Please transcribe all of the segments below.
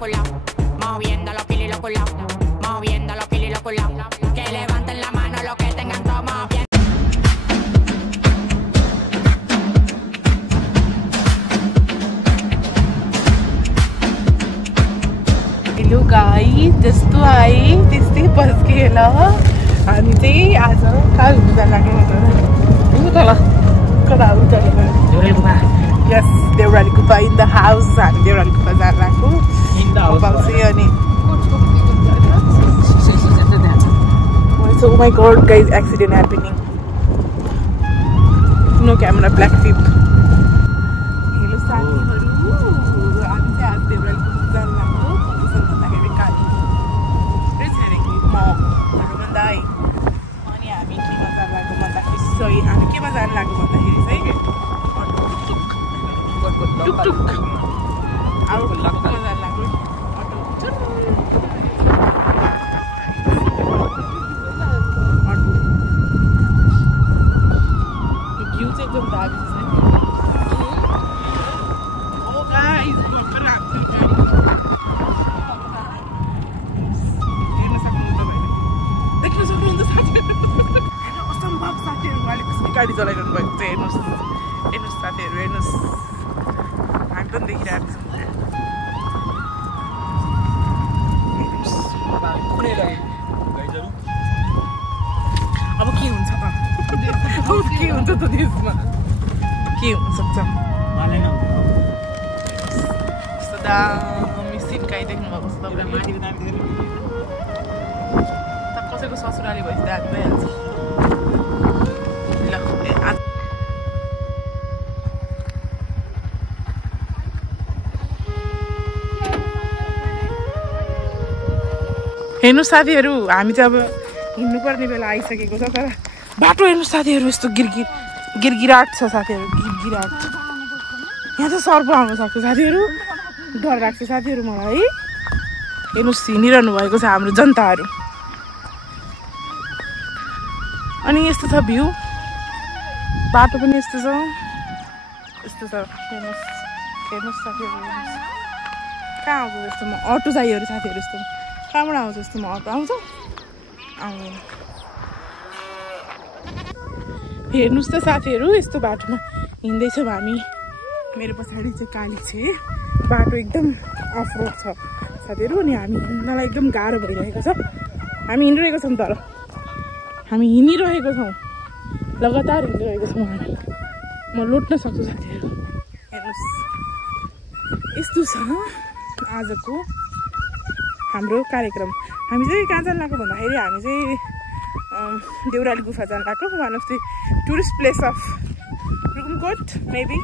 culados, moviendo los kilos y los culados, moviendo los kilos y los culados. Que levanten la mano los que tengan todo moviendo. Hello guys, जस्तो आए त्यस्तै पस्किएल हामी चाहिँ आज कहाँ घुम्न जान लाग्यो तल कता देउराली यस देउराली गुफा इन द हाउस हामी देउराली गुफा जान लाग्यो अनि so oh my god guys, accident happening, no camera, black flip. Hello साथीहरु, हामी चाहिँ आज देउराली गुफा जान लाग्यो हामी केमा जान लाग्यो भन्दाखेरि चाहिँ टुकटुक आउ लगमा जान लाग्यो भ्यू चाहिँ एकदम दामी छ ओ गाइस भर्खर आफ्नो गाडी हेर्न सक्नुहुन्छ देख्न सक्नुहुन्छ साथीहरु असम्भव साथीहरु अहिले कसरी गाडी चलाइरहनु भएको चाहिँ हेर्नुहोस् साथीहरु हेर्नुहोस् हामी पनि देखिरहेको छौँ अब के हुन्छ त के हुन्छ त त्यसमा के हुनसक्छ यस्तो दामी सिन काहीँ देख्नु भएको छ तपाईँले त कसैको ससुराली भएपछि दामी भइहाल्छ हेर्नु साथीहरु, हामी चाहिँ अब हिँड्नुपर्ने बेला आइसकेको छ तर बाटो हेर्नु साथीहरु यस्तो गिरगिराट छ साथीहरु, गिरगिराट छ। यहाँ चाहिँ सर्प आउन सक्छ साथीहरु, डर लाग्छ साथीहरु मलाई। हेर्नुस् हिँडिरहनु भएको छ हाम्रो जनताहरु अनि यस्तो छ भ्यू, बाटो पनि यस्तो छ हेर्नुस् साथीहरु, कहाँ आउँछ यस्तोमा अटो चाहियो अरे साथीहरु, यस्तो कहाँबाट आउँछ यस्तोमा अटो आउँछ आउँदैन। हेर्नुस् त साथीहरु, यस्तो बाटोमा हिँड्दैछौँ हामी। मेरो पछाडि चाहिँ काली छ, बाटो एकदम अफ रोड छ साथीहरु अनि हामी हिँड्नलाई एकदम गाह्रो भइरहेको छ। हामी हिँडिरहेको छौँ तर हामी हिँडिरहेको छौँ, लगातार हिँडिरहेको छौँ हामी। म लुट्न सक्छु साथीहरु, हेर्नुस् यस्तो छ आजको हाम्रो कार्यक्रम। हामी चाहिँ कहाँ जान लाग्यो भन्दाखेरि हामी चाहिँ देउराली गुफा जान लाग्यो, one of the tourist place of Rukumkot maybe.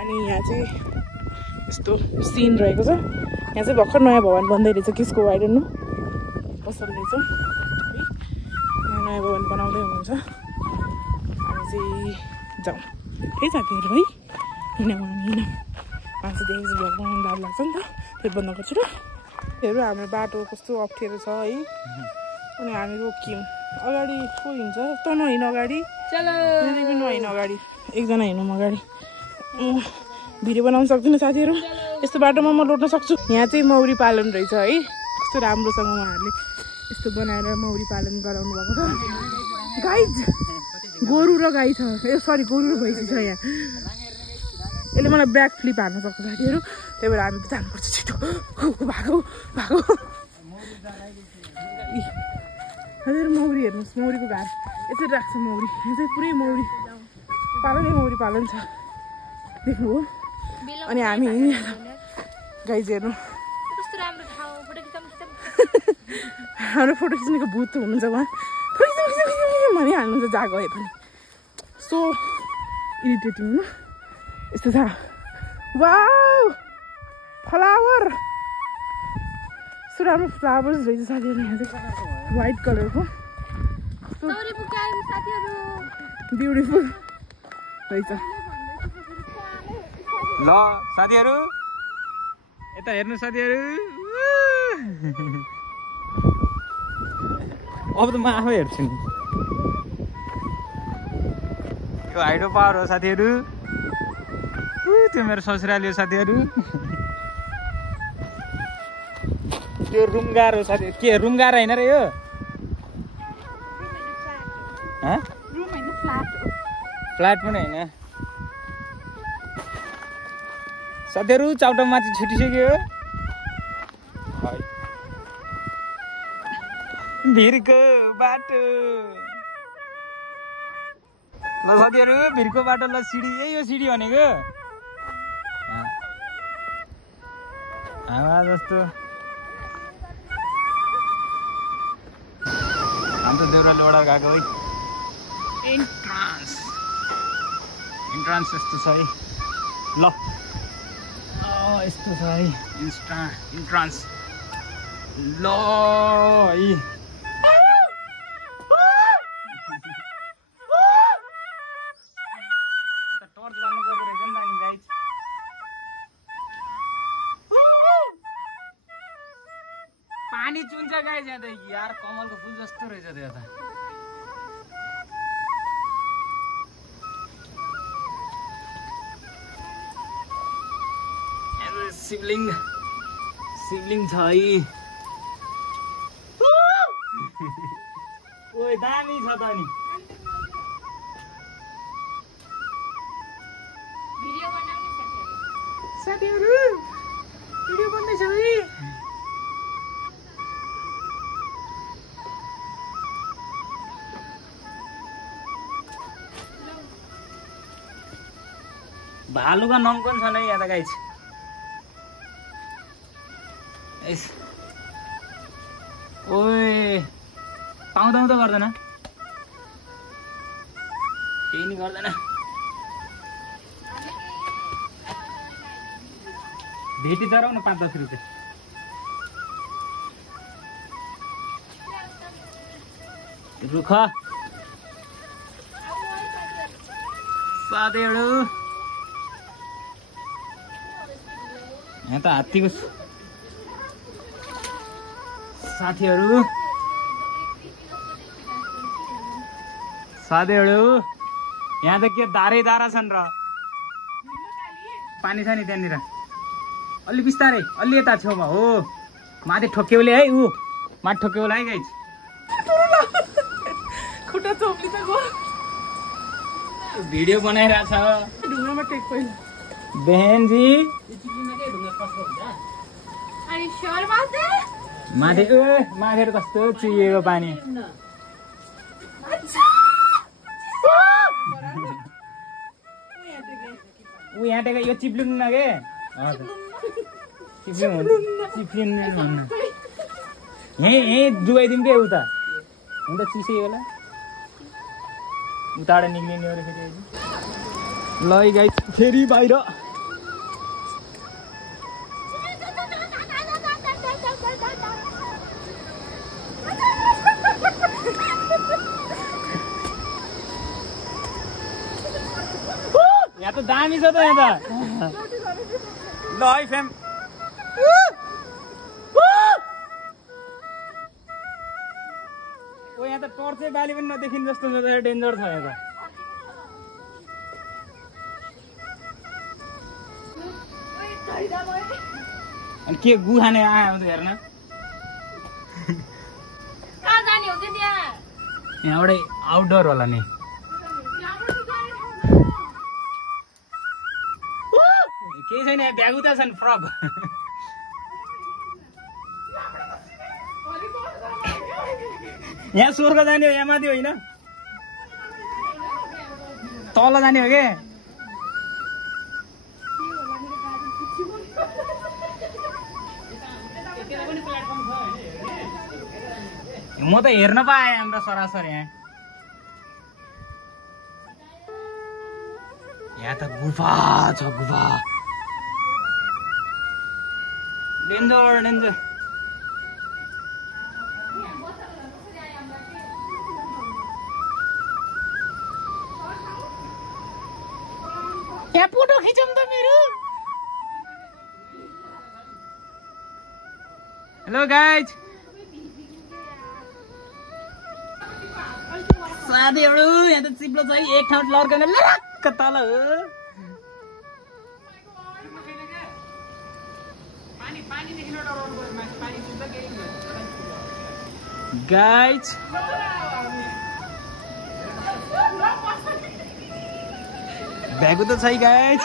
अनि यहाँ चाहिँ यस्तो सिन रहेको छ, यहाँ चाहिँ भर्खर नयाँ भवन बन्दै रहेछ, किसको आई डोन्ट नो कसरी रहेछ है, यहाँ नयाँ भवन बनाउँदै हुनुहुन्छ। हामी चाहिँ जाउँ है साथीहरु है, हिँडौँ हामी हिँडौँ। मान्छे देखेपछि भ्लग बनाउनु डर लाग्छ नि त, फेरि बन्द गर्छु र। हेरौँ हाम्रो बाटो कस्तो अप्ठ्यारो छ है, अनि हामी रोक्यौँ। अगाडि को हिँड्छ त नहिँड अगाडि, नहिँड अगाडि, एकजना हिँडौँ अगाडि। भिडियो बनाउन सक्दिनँ साथीहरु, यस्तो बाटोमा म लुट्न सक्छु। यहाँ चाहिँ मौरी पालन रहेछ है, कस्तो राम्रोसँग उहाँहरूले यस्तो बनाएर मौरी पालन गराउनु भएको छ। गाई गोरु र गाई छ, ए सरी गोरु र भैँसी छ यहाँ। यसले मलाई ब्याक फ्लिप हान्न सक्छ साथीहरु, त्यही भएर हामी जानुपर्छ छिटो, भागौ भागौ। हजुर मौरी हेर्नुहोस्, मौरीको घार यसरी राख्छ मौरी, यहाँ चाहिँ पुरै मौरी पालन छ देख्नु हो। अनि हामी गाइज हेर्नु हाम्रो फोटो खिच्नेको भूत हुनुहुन्छ उहाँ, भनिहाल्नुहुन्छ जहाँ गए पनि। सो इरिटेटिङ हो यस्तो छ। वाउ फ्लावर, यस्तो राम्रो फ्लावर्स रहेछ साथीहरु, यहाँ चाहिँ व्हाइट कलरको ब्युटिफुल रहेछ। ल साथीहरु यता हेर्नु साथीहरु, अब त म आफै हेर्छु नि। यो हाइड्रो पावर हो साथीहरु, त्यो मेरो ससुराली हो साथीहरु। त्यो रुमगार हो साथी। के रुमगार होइन र यो? रुम हैन फ्ल्याट हो। फ्ल्याट पनि होइन साथीहरू। चाउटामाथि छुटिसक्यो। भिरको बाटो ल साथीहरू, भिरको बाटो ल। सिडी यही हो सिडी भनेको। हावा जस्तो अन्त देउराली वडा गएको है। इन्ट्रान्स यस्तो छ है। ल यस्तो छ है इन्ट्रान्स। ल है टर्च बाल्नु पर्दो रहेछ नि त नि गाइज। पानी चुन्छ गाइज यहाँ त यार। कमलको फुल जस्तो रहेछ त्यो त। शिवलिङ छ है। ओइ दामी छ त नि। साथीहरू भिडियो बन्दैछ है। भालुका नङ पनि छन् है यहाँ त गाइज। ओए पाउँदा त गर्दैन, केही नि गर्दैन। भेटी चराउ न 5-10 रुपियाँ। रुख साथीहरू यहाँ त हात्तीको साथीहरू यहाँ त के दारै दारा छन् र। पानी छ नि त्यहाँनिर। अलि बिस्तारै अलि यता छेउमा हो। माथि ठोक्यौले है। ऊ माथि ठोक्यौला है गाइज। खुट्टा चोप्ली त गयो। भिडियो बनाइरहेछ ढुङ्गामा टेक पहिला। बहनजी माथि माथि कस्तो चुहिएको पानी। ऊ यहाँ टेका यो चिप्लिनु न के। चिप्लिनु यहीँ डुबाइदिउँ के उता। हुन त चिसो होला उताबाट निक्लिने हो फेरि। ल गाइस फेरि बाहिर। यहाँ त दामी छ त यहाँ त। ल है फ्याम ओ यहाँ त टर्चै बाली पनि नदेखिने जस्तो छ त। डेन्जर छ यहाँ त। अनि के गु खाने आयो त हेर्न। यहाँबाटै आउटडोर होला नि। केही छैन भ्यागुता छन् फ्रग। यहाँ स्वर्ग जाने हो यहाँ माथि होइन तल जाने हो के। म त हेर्न पाएँ हाम्रो सरासर यहाँ त गुफा छ। गुफा डेन्जर डेन्जर। यहाँ फोटो खिचौँ त मेरो। हेलो गाइज साथीहरू यहाँ त चिप्लो छ एक ठाउँ लड्केर लक्क तल हो। गाइज भ्याएको त छै गाइज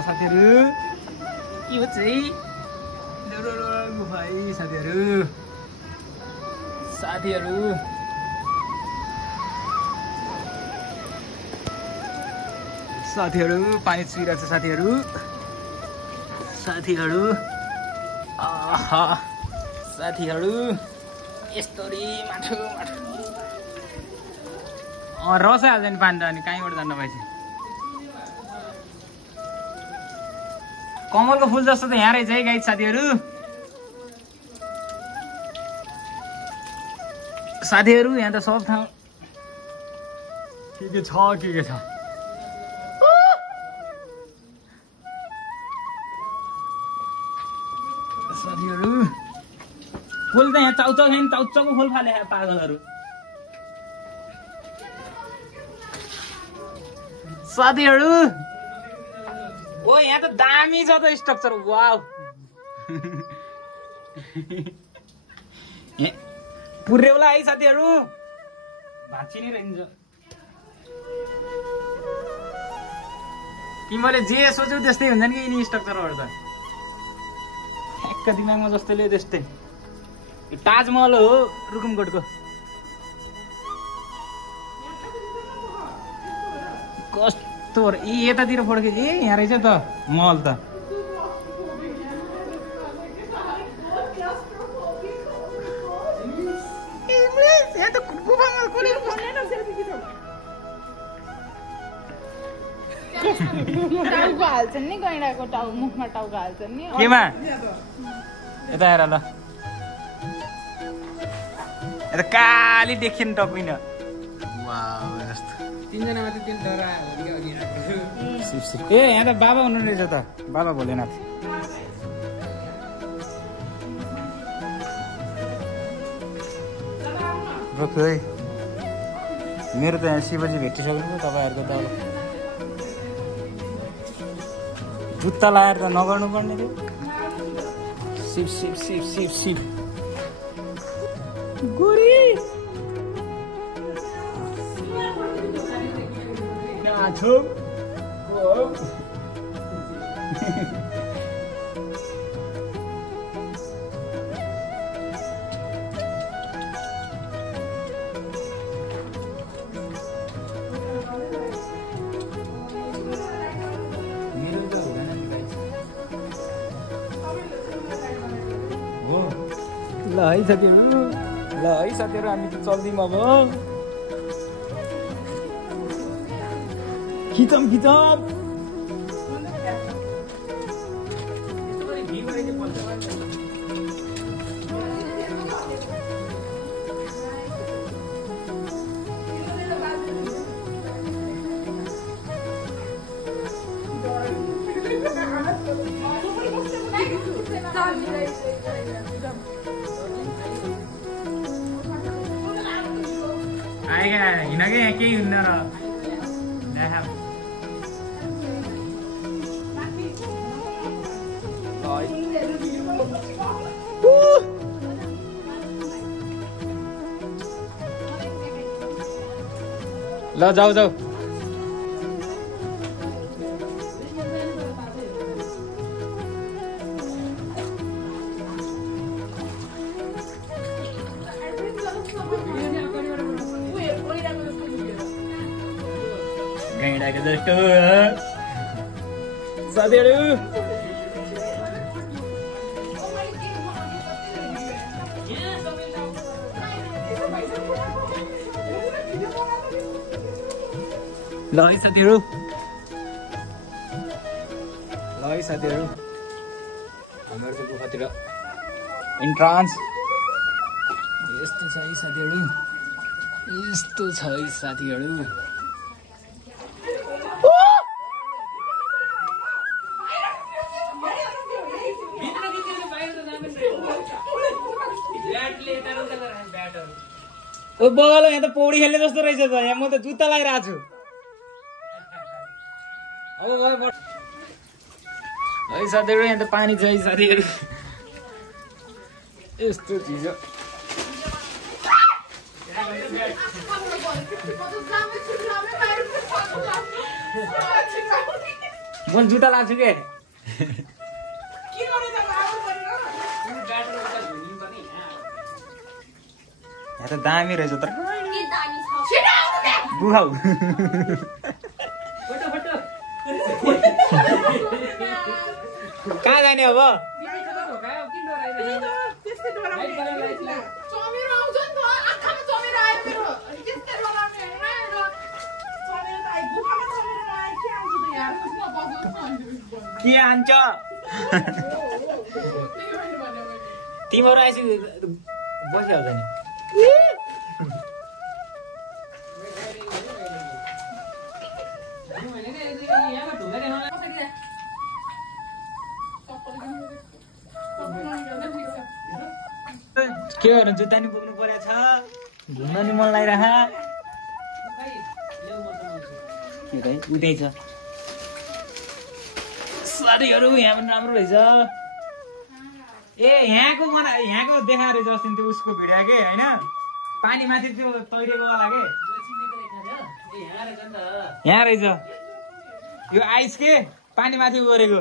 साथीहरू यो चाहिँ गुफा है साथीहरू पानी चुइरहेको छ साथीहरू आहा साथीहरू यस्तोरी माठो रस हाल्छ नि पानी त अनि कहीँबाट जान्न भएछ कमलको फुल जस्तो त यहाँ रहेछ है गाइज साथीहरू यहाँ त सब ठाउँ के छ साथीहरू फुल त यहाँ चाउचाउ छैन चाउचाउको फुल फाले पागलहरू साथीहरू ओ यहाँ त दामी छ त स्ट्रक्चर वाउ पुर्रेउला है साथीहरू भाँची नै रहन्छ तिमीले जे सोच्यौ त्यस्तै हुन्छ नि कि यिनी स्ट्रक्चरहरू त एक दिमागमा जस्तोले त्यस्तै यो ताजमहल हो रुकुमकोटको कस्तो यतातिर फोड्के यहाँ रहेछ त महल त टाउको हाल्छन् नि गैँडाको मुखमा टाउको हाल्छन् नि केमा यता हेर ल यता काली देखिन टपिन तीनजना मात्रै तीन डरा ए यहाँ त बाबा हुनु रहेछ त बाबा भोलेनाथ रोक्यो है मेरो त यहाँ शिवजी भेटिसक्नु तपाईँहरूको त जुत्ता लाएर त नगर्नु पर्ने थियो शिव गुरी ल है साथीहरू हामी त चल्दिउँ अब खिचम आएगा हिँडके केही हुन्न र ल जाऊ गैँडाको जस्तो साथीहरू ल है साथीहरू हाम्रो चाहिँ गुफातिर इन्ट्रान्स यस्तो छ है साथीहरू ओ बगल यहाँ त पौडी खेल्ने जस्तो रहेछ त यहाँ म त जुत्ता लगाइरहेको छु है साथीहरू यहाँ त पानी छ है साथीहरू यस्तो चिज हो म जुत्ता लाग्छु के यहाँ त दामी रहेछ तर बुहाउ कहाँ जाने अब के आन्छ तिमीहरू आइसक्यो बसिहाल्छ नि के गर्नु जुत्ता नि पुग्नु परेको छ घुम्न नि मन लागिरह उतै छ साथीहरू यहाँ पनि राम्रो रहेछ ए यहाँको देखाएर रहेछ अस्ति त्यो उसको भिडियो के होइन पानी माथि त्यो तैरेको वाला के यहाँ रहेछ यो आइस के पानी माथि गरेको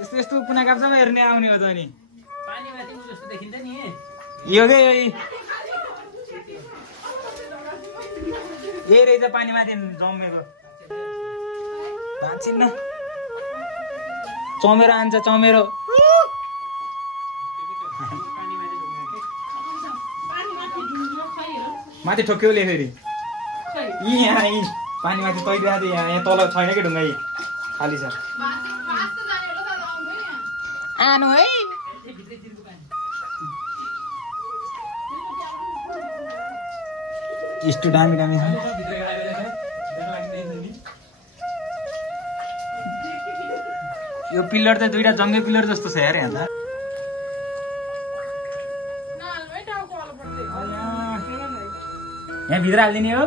यस्तो यस्तो कुना काप्चामा हेर्ने आउने हो त नि यो के यही रहेछ पानी माथि जमेको भाँचिन्न चमेरो आन्छ चमेरो माथि ठोक्यो ले फेरि यहाँ पानी माथि तैरिरहेको यहाँ तल छैन कि ढुङ्गा खाली छ आनु है यस्तो दामी दामी छ यो पिलर त दुईटा जङ्गे पिलर जस्तो छ यार यहाँ त यहाँ भित्र हालिदिने हो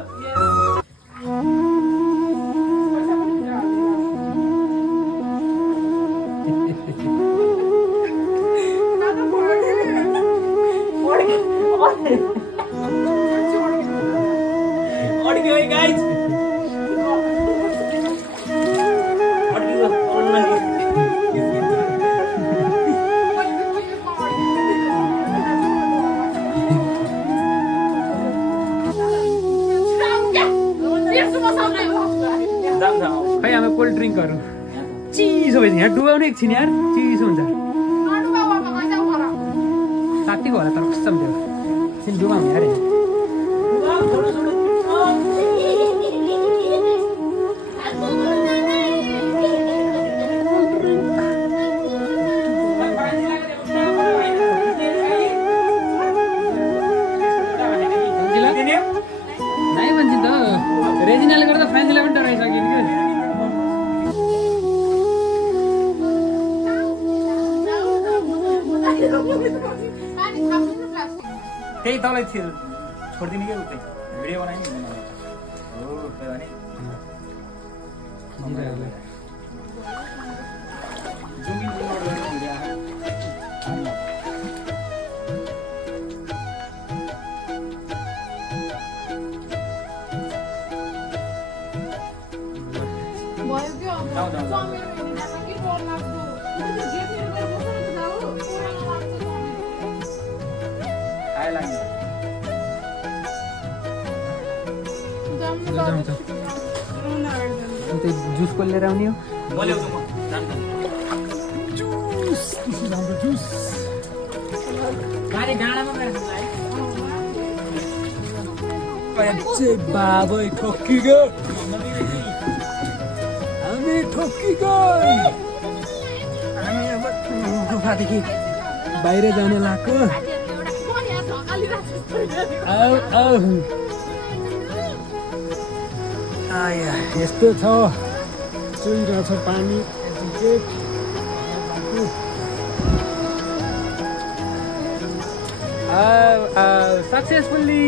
खै हामी कोल्ड ड्रिङ्कहरू चिसो भएछ यहाँ डुबाउने एकछिन यार चिसो हुन्छ साथीको होला तर कस्तो थियो एकछिन डुबाउने यार नाइ भन्छ त रेजिनाले गर्दा फ्रेन्चलाई पनि डराइसक्यो कि त्यही तलै थियो छोडिदिने क्या उतै भिडियो बनायो नि हो त्यही भने जुस को लिएर आउने हो बाबै ठोक्किगयो हामी ठोक्किगयो हामी अब गुफादेखि बाहिर जाने लाग्यो यस्तो छ चुइरहेछ पानी सक्सेसफुल्ली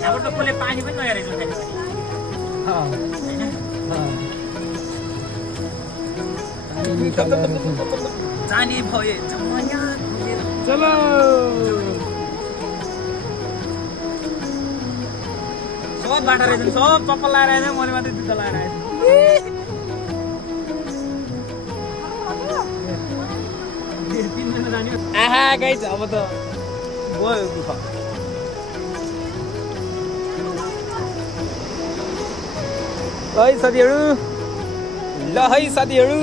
यहाँबाट कसले पानी पनि नहेरेछ जाने भए चलो सब बाटो रहेछ सब चप्पल लगाएर आएछ मैले मात्रै जुत्ता लगाएर आएछ आहा गाइस अब त गयो दुःख है साथीहरू ल है साथीहरू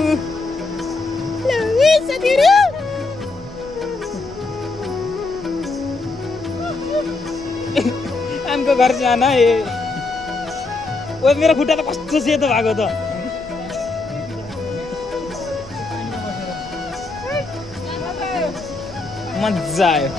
आमको घर जान है ओ मेरो खुट्टा त कस्तो सेतो भएको त मजा आयो